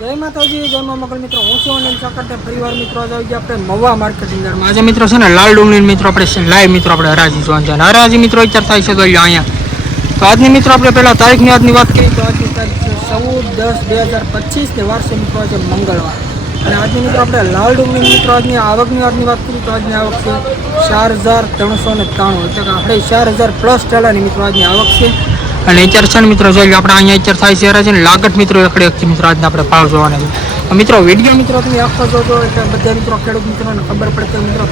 જય માતાજી, જય મા મગલ મિત્રો. હું છું અનિલ પરિવાર મિત્રો, આજે આવી આપણે મવા માર્કેટિંગ યાર્ડમાં આજે મિત્રો છે ને, લાલ ડુંગળી મિત્રો આપણે લાઈવ મિત્રો આપણે હરાજી જોવાનું. છે મિત્રો વિચાર થાય છે તો અહીંયા. તો આજની મિત્રો આપણે પહેલાં તારીખની આજની વાત કરીએ તો આજની તારીખ છે દસ બે હજાર પચીસ ને વાર મિત્રો આજે મંગળવાર. અને આજની મિત્રો આપણે લાલ ડુંગળી મિત્રો આજની આવકની આજની વાત કરીએ તો આજની આવક છે ચાર હજાર ત્રણસો ને ત્રાણું આપણે ચાર હજાર પ્લસ ટેલાની મિત્રો આજની આવક છે. અને અત્યારે છે ને મિત્રો, જોઈ લો આપણે અહીંયા અત્યારે થાય છે હરાજી ને, લાગત મિત્રો એકડે એકથી મિત્રો, આજના આપણે ભાવ જોવાના છે. મિત્રો વીડિયો મિત્રો, તમે આખો જોજો, એટલે બધા મિત્રો, ખેડૂત મિત્રોને ખબર પડે કે મિત્રો,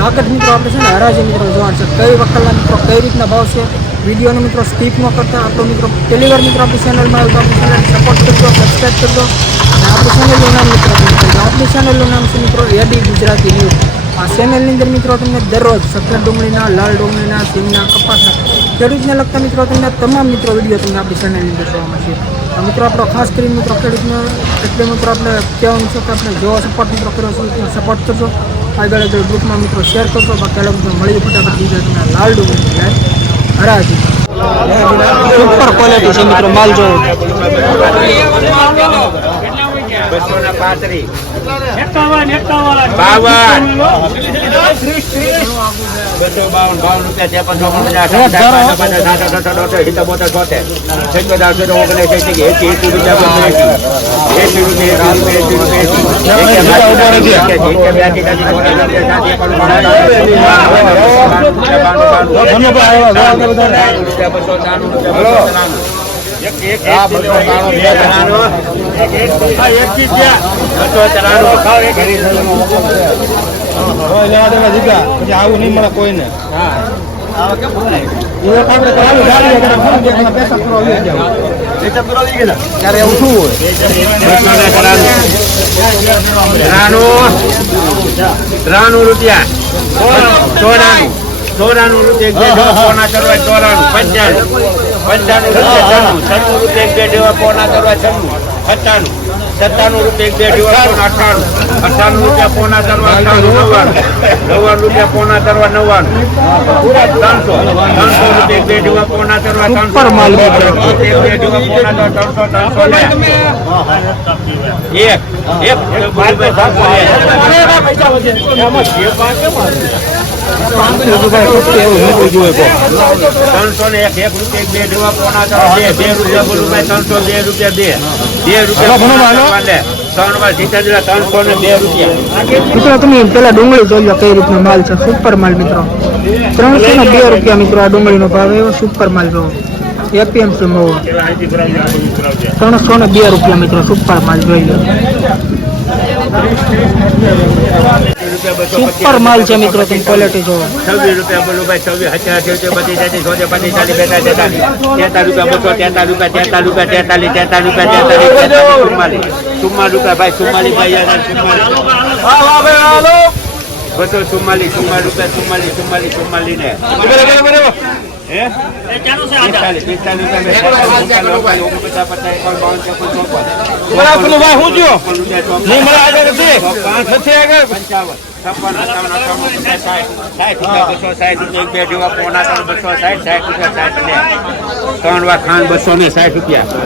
લાગત મિત્રો આપણે છે ને, હરાજી મિત્રો જોવાનું છે. કઈ વકલના મિત્રો, કઈ રીતના ભાવ છે વિડીયોને મિત્રો સ્કીપ ન કરતા. આપણો મિત્રો, પહેલી વાર મિત્રો આપણી ચેનલમાં આવ્યો તો આપણી ચેનલ સપોર્ટ કરજો સબસ્ક્રાઈબ કરજો. અને આપણી ચેનલનું નામ મિત્રો, આપણી ચેનલનું નામ છે મિત્રો એડી ગુજરાતી ન્યૂઝ આ ચેનલની અંદર મિત્રો, તમને દરરોજ સફેદ ડુંગળીના, લાલ ડુંગળીના, સિંગના, કપાસના ખેડૂતને લગતા મિત્રો તમને તમામ મિત્રો વીડિયો તમને આપણી ચેનલની અંદર જોવા મળશે. મિત્રો આપણો ખાસ કરીને મિત્રો ખેડૂતને એટલે મિત્રો આપણે કહેવાનું છે કે આપણે જેવો સપોર્ટ મિત્રો કર્યો છે સપોર્ટ કરશો આગળ આગળ ગ્રુપમાં મિત્રો શેર કરશો બાકી મિત્રો મળી ફટાફટ બીજા તમને લાલ બની જાય હરાજી. સુપર ક્વોલિટી છે મિત્રો માલ જોવો. બસો ને પાંત્રીસ. બાવન. બસો બાવન બાવન રૂપિયા ત્રેપન ચોપન પચાસ એક એક આવું નહીં મળે કોઈને. ત્યારે એવું શું હોય? ત્રાણું રૂપિયા. ચોરાણું. ચોરાણું રૂપિયા કરવા ચોરાણું. પંચાણું. પંચાણું રૂપિયા છન્નું. છન્નું રૂપિયા દેવા પોના કરવા છન્નું. સત્તાણું સત્તાણું રૂપિયા એક બે દેવા પોના અઠાણું. અઠાણું રૂપિયા પોના કરવા અઠાણું નવ્વાણું. નવ્વાણું રૂપિયા પોના કરવા નવ્વાણું. ત્રણસો. ત્રણસો રૂપિયા એક બે દેવા પોના માલ મિત્રો. એક બે પોના ત્રણસો ત્રણસો એક. એક. ત્રણસો ને એક એક રૂપિયા બે દેવા પોણા ત્રણ બે રૂપિયા બોલું ત્રણસો બે રૂપિયા બે. બે રૂપિયા મિત્રો તમે પેલા ડુંગળી જોઈ લો કઈ રીતનો માલ છે. સુપર માલ મિત્રો. ત્રણસો ને બે રૂપિયા મિત્રો આ ડુંગળીનો ભાવ એવો સુપર માલ જો એપીએમસી મહુવા ત્રણસો ને બે રૂપિયા મિત્રો સુપર માલ જોઈ લો. સુપર માલ છે. મિત્રો તમે ક્વોલિટી જોવો છવ્વીસ રૂપિયા બોલું ભાઈ છવ્વીસ હજાર અઠ્યાસી બત્રીસ ચાલીસ ચોતેર પચીસ ચાલીસ બેતાલીસ તેતાલીસ. તેતાલીસ રૂપિયા બસો તેતાલીસ રૂપિયા તેતાલીસ રૂપિયા તેતાલીસ તેતાલીસ રૂપિયા તેતાલીસ ચુમ્માલીસ. ચુમ્માલીસ રૂપિયા ભાઈ ચુમ્માલીસ ભાઈ ચુમ્માલીસ. બસો ચુમ્માલીસ ચુમ્માલીસ રૂપિયા ચુમ્માલીસ ચુમ્માલીસ ચુમ્માલીસ ને.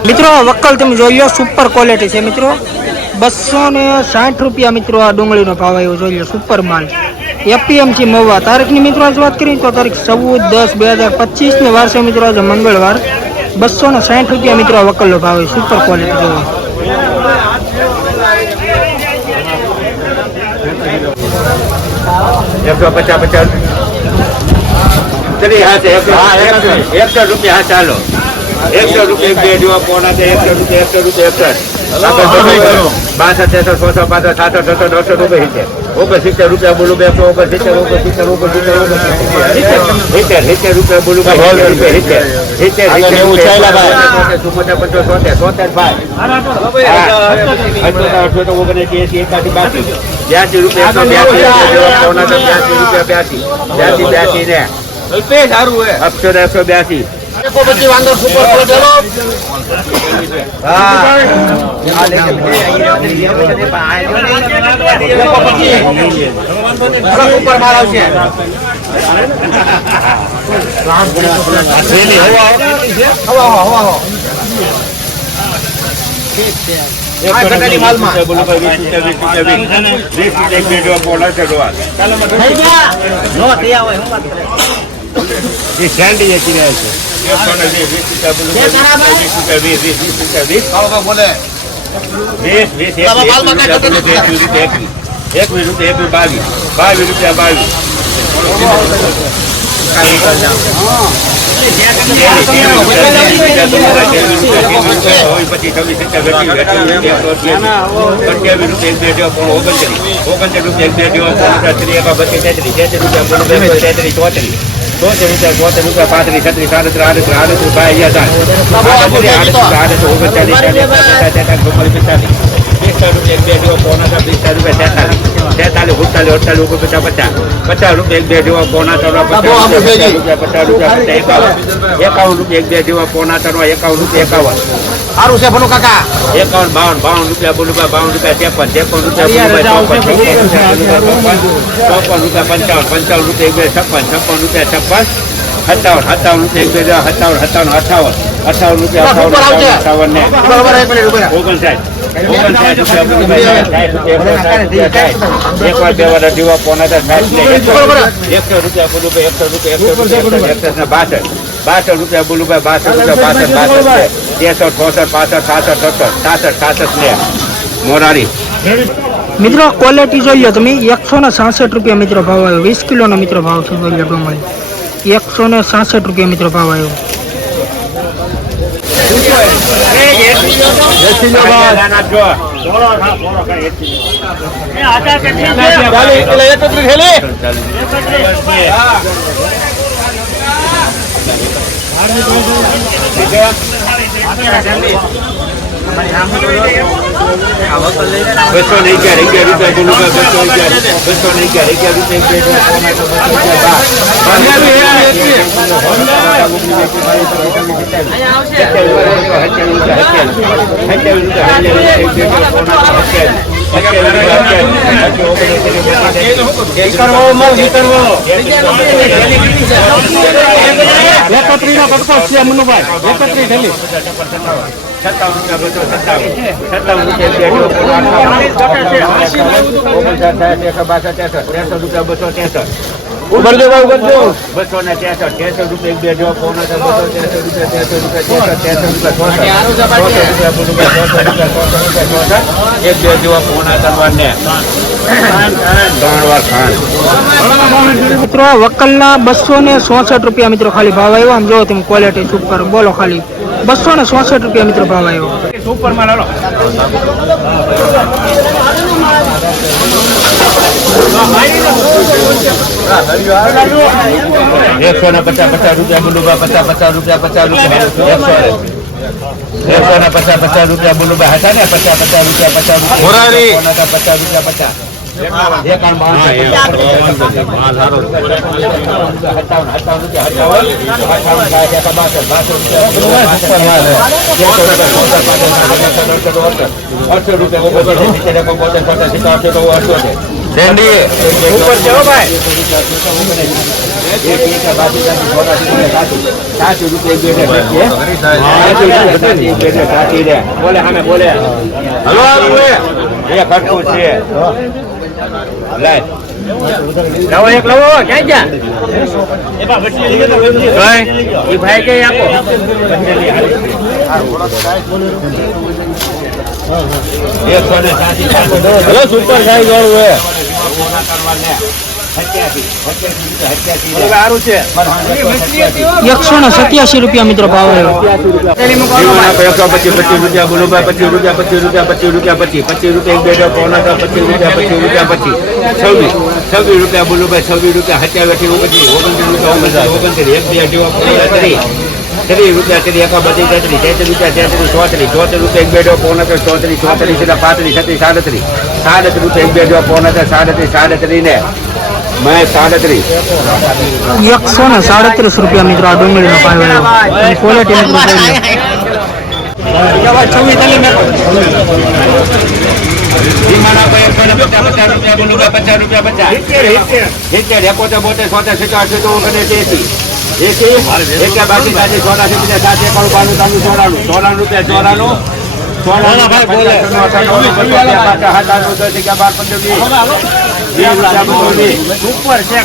મિત્રો વક્કલ તમે જોઈ લો સુપર ક્વોલિટી છે મિત્રો. બસો ને સાઠ રૂપિયા મિત્રો આ ડુંગળીનો ભાવ આવ્યો જોઈ લો સુપર માલ. એપીએમસી મહુવા તારીખની મિત્રો આજ વાત કરીએ તો તારીખ ચૌદ દસ બે હજાર પચીસ ને વાર છે મિત્રો આજે મંગળવાર. બસો ને સાઠ રૂપિયા મિત્રો વકલનો ભાવ સુપર ક્વોલિટી જોવો. એકસો પચાસ પચાસ. ચલી હા છે એકસો. એકસો. રૂપિયા હા ચાલો. એકસો રૂપિયા એક બે જોવા પોણા છે એકસો રૂપિયા એકસો રૂપિયા એકસો બાસઠ તેસઠ છસો પાસઠ સાતસો છસો દોઢસો રૂપિયા સિત્તેર ઓગણ સિત્તેર રૂપિયા બોલું બે ઓગણ સિત્તેર. ઓગણ સિત્તેર ઓગણ રૂપિયા. બોલું ભાઈ. સિત્તેર સિત્તેર ચુમ્મોતેર પંચોતેર સોતેર સોતેર ભાઈ. ઓગણએસી એસી એકાસી બાસી. બ્યાસી રૂપિયા બ્યાસી રૂપિયા બ્યાસી બ્યાસી. બ્યાસી અક્ષર એકસો બ્યાસી. હા. ઉપર માલ બોલે. વીસ રૂપિયા એક બે જોવા રૂપિયા છે જોવા. એ શેરડી રૂપિયા રહ્યા છે. એકસો ને વીસ, વીસ રૂપિયા બોલું રૂપિયા વીસ છત્રીસ વીસ, વીસ, વીસ રૂપિયા, વીસ. વીસ, વીસ, એકવીસ, એકવીસ રૂપિયા એક બે એકવીસ રૂપિયા, એકવીસ. એકવીસ રૂપિયા, એકવીસ, બાવીસ. બાવીસ રૂપિયા, બાવીસ. પચાસ રૂપિયા એક બે જેવા પોણા કરવા પચાસ રૂપિયા પચાસ રૂપિયા એકાવન એકાવન રૂપિયા એક બે જેવા પોણા કરવા એકાવન રૂપિયા એકાવન સારું છે ભનુ કાકા. એકાવન બાવન બાવન રૂપિયા બોલું બાવન રૂપિયા ત્રેપન ત્રેપન રૂપિયા ચોપન રૂપિયા પંચાવન પંચાવન રૂપિયા એક બે છપ્પન છપ્પન રૂપિયા છપ્પન સત્તાવન સત્તાવન રૂપિયા એક બે સત્તાવન સત્તાવન અઠાવન અઠાવન રૂપિયા અઠાવન અઠાવન ને ઓગણસાઠ રૂપિયા રૂપિયા એકસો રૂપિયા બોલું ભાઈ એકસો રૂપિયા એકસો રૂપિયા બાસઠ બાસઠ રૂપિયા બોલું ભાઈ બાસઠ રૂપિયા બાસઠ બાસઠ. ત્રેસઠ ચોસઠ પાસઠ સાસઠ સત્તર સાસઠ સાસઠ ને. મોરારી. મિત્રો ક્વોલિટી જોઈએ તમે. એકસો ને સાસઠ રૂપિયા મિત્રો ભાવ આવ્યો. વીસ કિલોનો મિત્રો ભાવ છે જોઈ લો એકસો ને સાસઠ રૂપિયા મિત્રો ભાવ આવ્યો. એકત્રીસ. બસો ને અગિયાર અગિયાર રૂપિયા ભાઈ બસો અગિયાર બસો ને અગિયાર અગિયાર રૂપિયા અગિયાર બાર એકત્રીસ નો કટકો છે મનુભાઈ હેલી સત્તાવન રૂપિયા બસો ત્રેસઠ ત્રેસઠ રૂપિયા બસો ત્રેસઠ ઉભરજો ભાઈ ઉભરજો. બસો ને ત્રેસઠ ત્રેસઠ રૂપિયા એક બે જો પોણા તો બસો રૂપિયા ત્રેસઠ રૂપિયા ત્રેસઠ રૂપિયા ચોસઠ રૂપિયા બોલું ભાઈ ચોસઠ રૂપિયા ચોસઠ રૂપિયા ચોસઠ એક બે જેવા પોણા કરવા ને મિત્રો વકલના બસો ને ચોસઠ રૂપિયા મિત્રો ખાલી ભાવ આવ્યો. આમ જો તમે ક્વોલિટી સુપર બોલો ખાલી. બસો ને ચોસઠ રૂપિયા મિત્રો ભાવ આવ્યો. સુપરમાં એકસો ને પચાસ પચાસ રૂપિયા બુલુબા પચાસ પચાસ રૂપિયા પચાસ રૂપિયા એકસો એકસો ને પચાસ પચાસ રૂપિયા બુલુબા હતા ને પચાસ પચાસ રૂપિયા પચાસ રૂપિયા. પચાસ રૂપિયા પચાસ. રૂપિયા. એકા ભેંડી ઉપર છે ભાઈ. એક એક સાચું રૂપિયા એક એક બોલે સામે બોલે હલો એ ખર્ચું છે. લાય. એક લવો. ક્યાં ગયા? એ ભાઈ કે આપો? હલો સુપર સાઈઝ વાળું હે. એકસો ને સત્યાસી રૂપિયા મિત્રો ભાવ એકસો પચીસ પચીસ રૂપિયા બોલો ભાઈ પચીસ રૂપિયા પચીસ રૂપિયા પચીસ રૂપિયા પચીસ પચીસ રૂપિયા એક બે પોણા પચીસ રૂપિયા પચીસ રૂપિયા પચીસ છવ્વીસ છવ્વીસ રૂપિયા બોલો ભાઈ છવ્વીસ રૂપિયા સત્યાવીસ ઓગણત્રીસ ઓગણત્રીસ રૂપિયા ઓગણત્રીસ ઓગણત્રીસ એક બે જેવા પોણા ત્રીસ ત્રીસ રૂપિયા ત્રીસ એકા બધી તેત્રીસ તેત્રીસ રૂપિયા તેત્રીસ ચોત્રીસ ચોત્રીસ રૂપિયા એક બે ડો પોણા તો ચોત્રીસ ચોત્રીસ એટલે પાંત્રીસ છત્રીસ સાડત્રીસ. સાડત્રીસ રૂપિયા એક બે ડો પોણા તો સાડત્રીસ સાડત્રીસ ને મેં સાડત્રીસ. એકસો ને સાડત્રીસ રૂપિયા મિત્રો આ ડુંગળીનો ભાવ ક્વોલિટી મિત્રો પચાસ રૂપિયા પચાસ એકોતેર બોતેર સોતેર સિત્તેર સિત્તેર ઓગણ એસી એસી. એકા બાકી સાચી ચોરાસી પચાસ સાથે પણ બાણું ત્રાણું ચોરાણું ચોરાણું રૂપિયા ચોરાણું સોળા ભાઈ બોલે. ઉપર છે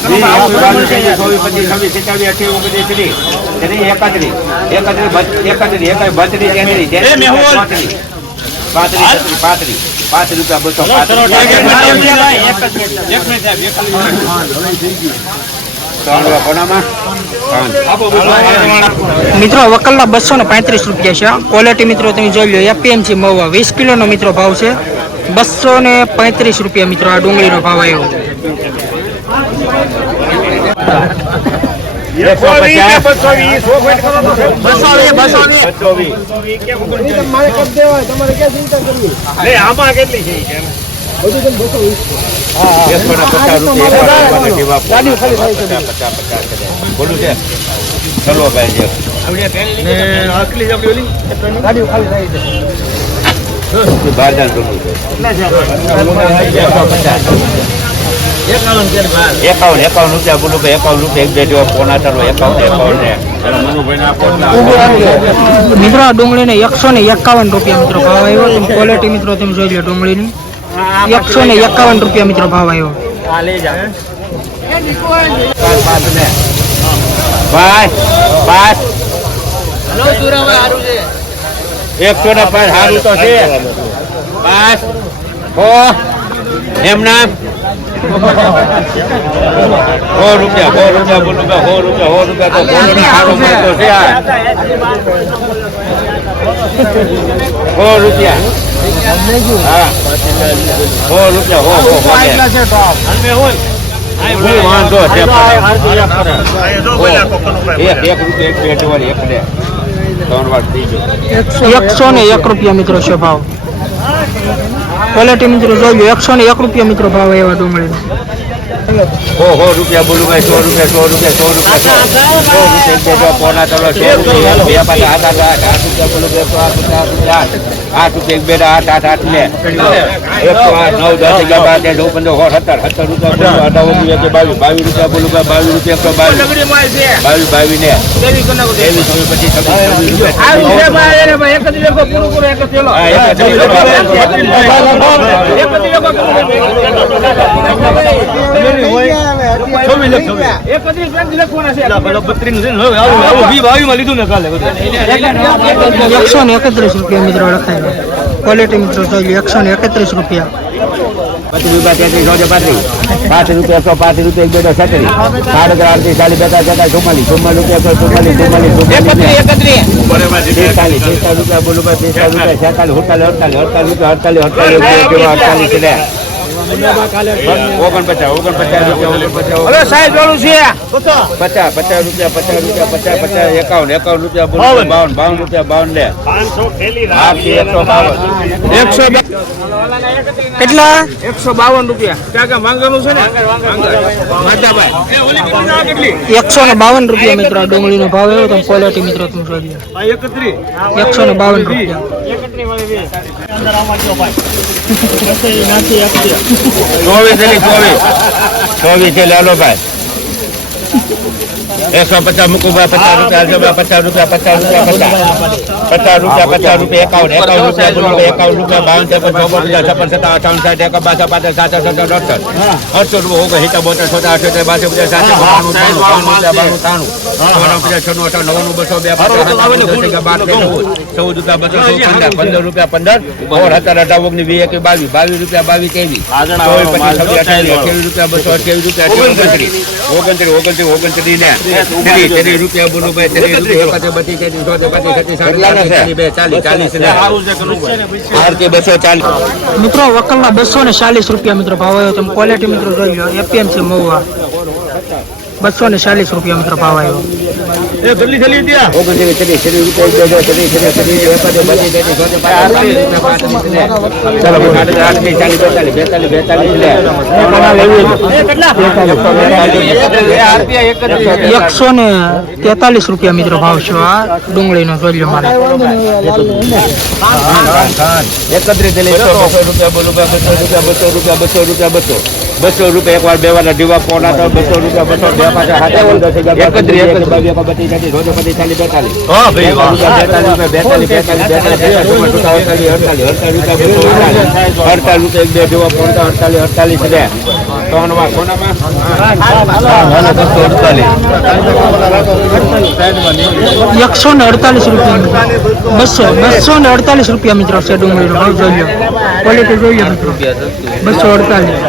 પાંત્રીસ. પાંત્રીસ પાંત્રીસ. પાંચ રૂપિયા બસો પાંત્રીસ. કોનામાં? મિત્રો વકલના બસો ને પાંત્રીસ રૂપિયા છે. ક્વોલિટી મિત્રો તમે જોઈ લો એપીએમસી મહુવા. વીસ કિલોનો મિત્રો ભાવ છે. બસો ને પાંત્રીસ રૂપિયા મિત્રો આ ડુંગળીનો ભાવ આવ્યો. બસો વીસ. બસો વીસ. એકસો ને પચાસ રૂપિયા પચાસ પચાસ પચાસ બોલું છે? ચલો ભાઈ છે બહાર જાણ કરવું છે. પચાસ એકાવન એકાવન રૂપિયા બોલું કે એકાવન રૂપિયા એક બે જેવા ફોન ચાલો એકાવન એકાવન ને. મિત્રો ડુંગળીને એકસો ને એકાવન રૂપિયા મિત્રો ભાવ આવ્યો. ક્વોલિટી મિત્રો તમે જોઈ લો ડુંગળીની. એકસો ને એકાવન રૂપિયા મિત્રો ભાવ આવ્યો. એકસો ને પાંચ સારું તો છે. પાંચ હો એમના હો રૂપિયા હો રૂપિયા, બોલું સો રૂપિયા, હો રૂપિયા તો સારું મળતો છે સો રૂપિયા. હા. હો રૂપિયા હો હો હો વાંધો છે એક એક રૂપિયા એક પેટ વાળી એક ને ત્રણ વાર થઈ ગયો. એકસો ને એક રૂપિયા મિત્રો છે ભાવ. ક્વોલિટી મિત્રો જોઈ લો એકસો ને એક રૂપિયા મિત્રો ભાવ એવા ડુંગળીનો હો હો રૂપિયા બોલું ભાઈ સો રૂપિયા સો રૂપિયા સો રૂપિયા સો રૂપિયા બે ચાલો સો રૂપિયા બે પાછા રૂપિયા બોલું બે સો આઠ રૂપિયા આઠ રૂપિયા આઠ આઠ રૂપિયા એક બે આઠ આઠ આઠ ને એકસો આઠ નવ દસ અગિયાર બાર તેર ચૌદ પંદર સો સત્તર સત્તર રૂપિયા બોલું અઢાર ઓગણીસ બાવીસ બાવીસ રૂપિયા બોલું બાવીસ રૂપિયા એકસો બાવીસ બાવીસ બાવીસ ને ત્રેવીસ એકસો ને એકત્રીસ રૂપિયા મિત્રો લખાયેલો ક્વોલિટી મિત્રો જોઈ લો એકસો ને એકત્રીસ રૂપિયા. પચીસ રૂપિયા તેત્રીસ સો પાંત્રીસ પાંચ રૂપિયા સો પાંચ રૂપિયા એક બે દસ છત્રીસ. સાડત્રીસ આડત્રીસ ચાલીસ બેતાલીસ તેતાલીસ ચુમ્માલીસ ચુમ્માલીસ રૂપિયા સો ચુમ્માલીસ રૂપિયા બોલું પિસ્તાલીસ રૂપિયા છેતાલીસ અડતાલીસ અડતાલીસ અડતાલીસ રૂપિયા અડતાલીસ અડતાલીસ અડતાલીસ ઓગણપચાસ ઓગણપચાસ રૂપિયા ઓગણપચાસ સાહેબ પચાસ પચાસ રૂપિયા પચાસ રૂપિયા પચાસ પચાસ એકાવન એકાવન રૂપિયા બોલું બાવન બાવન રૂપિયા બાવન લે એકસો બાવન એકસો કેટલા એકસો બાવન રૂપિયા ક્યાં ક્યાં માંગવાનું છે ને એકસો ને બાવન રૂપિયા મિત્રો ડુંગળી ડુંગળીનો ભાવ આવ્યો તો ક્વોલિટી મિત્રો તમે જોઈ એકસો ને બાવન રૂપિયા. ચોવીસ એની ચોવીસ. ચોવીસ છે લાલો ભાઈ. એકસો પચાસ મુકુભાઈ પચાસ રૂપિયા પચાસ રૂપિયા પચાસ રૂપિયા પચાસ રૂપિયા પચાસ રૂપિયા એકાવન એકાવન રૂપિયા એકાવન રૂપિયા બાવન ત્રેપન ચોપન રૂપિયા છપ્પન અઠાવન સાઠ એક બાસા પાંત્રીસ સાત સત્તર અડસઠ અડસઠ રૂપિયા ઓગણ સિત્તેર બોતેર છોતેર અઠ્યોતેર બાસઠ રૂપિયા સાતસો બાણું રૂપિયા બાણું ત્રાણું ચોરાણું પચાસ છન્નું અઠાવન નવ્વાણું બસો બે ચૌદ રૂપિયા બસો પંદર પંદર રૂપિયા પંદર ઓર સત્તર અઢાર વીસ એકવીસ બાવીસ બાવીસ રૂપિયા બાવીસ ત્રેવીસ ચોવીસ પચીસ છવ્વીસ અઠ્યાવીસ અઠ્યાવીસ રૂપિયા બસો અઠ્યાવીસ રૂપિયા અઠ્યાવીસ ઓગણત્રીસ ઓગણત્રીસ ઓગણત્રીસ ને રૂપિયા બોલું ભાઈ રૂપિયા છત્રીસ ચાલીસ બે ચાલીસ આરતી બસો ચાલીસ. મિત્રો વકલના બસો ને ચાલીસ રૂપિયા મિત્રો ભાવ આવ્યો. તમે ક્વોલિટી મિત્રો જોઈ લો એપીએમસી મહુવા. બસો ને ચાલીસ રૂપિયા મિત્રો ભાવ આવ્યો. એકસો ને તેતાલીસ રૂપિયા મિત્રો ભાવ છે આ ડુંગળીનો જોઈ લો મારે. એકત્રીસ બસો રૂપિયા બોલું બસો રૂપિયા બસો રૂપિયા બસો રૂપિયા બસો. બસો રૂપિયા એક વાર બે વાર દીવા પોણા તો બસો રૂપિયા બસો બે પાછા ચાલીસ બેતાલીસ હા ભાઈ વાહ. બેતાલીસ રૂપિયા બેતાલીસ બેતાલીસ બેતાલીસ અડતાલીસ એક બે દીવા પોણા અડતાલીસ અડતાલીસ ત્રણ વાર સોનામાં એકસો ને અડતાલીસ રૂપિયા. બસો બસો ને અડતાલીસ રૂપિયા મિત્રો છે જોઈ ક્વોલિટી જોઈએ મિત્રો. બસો અડતાલીસ.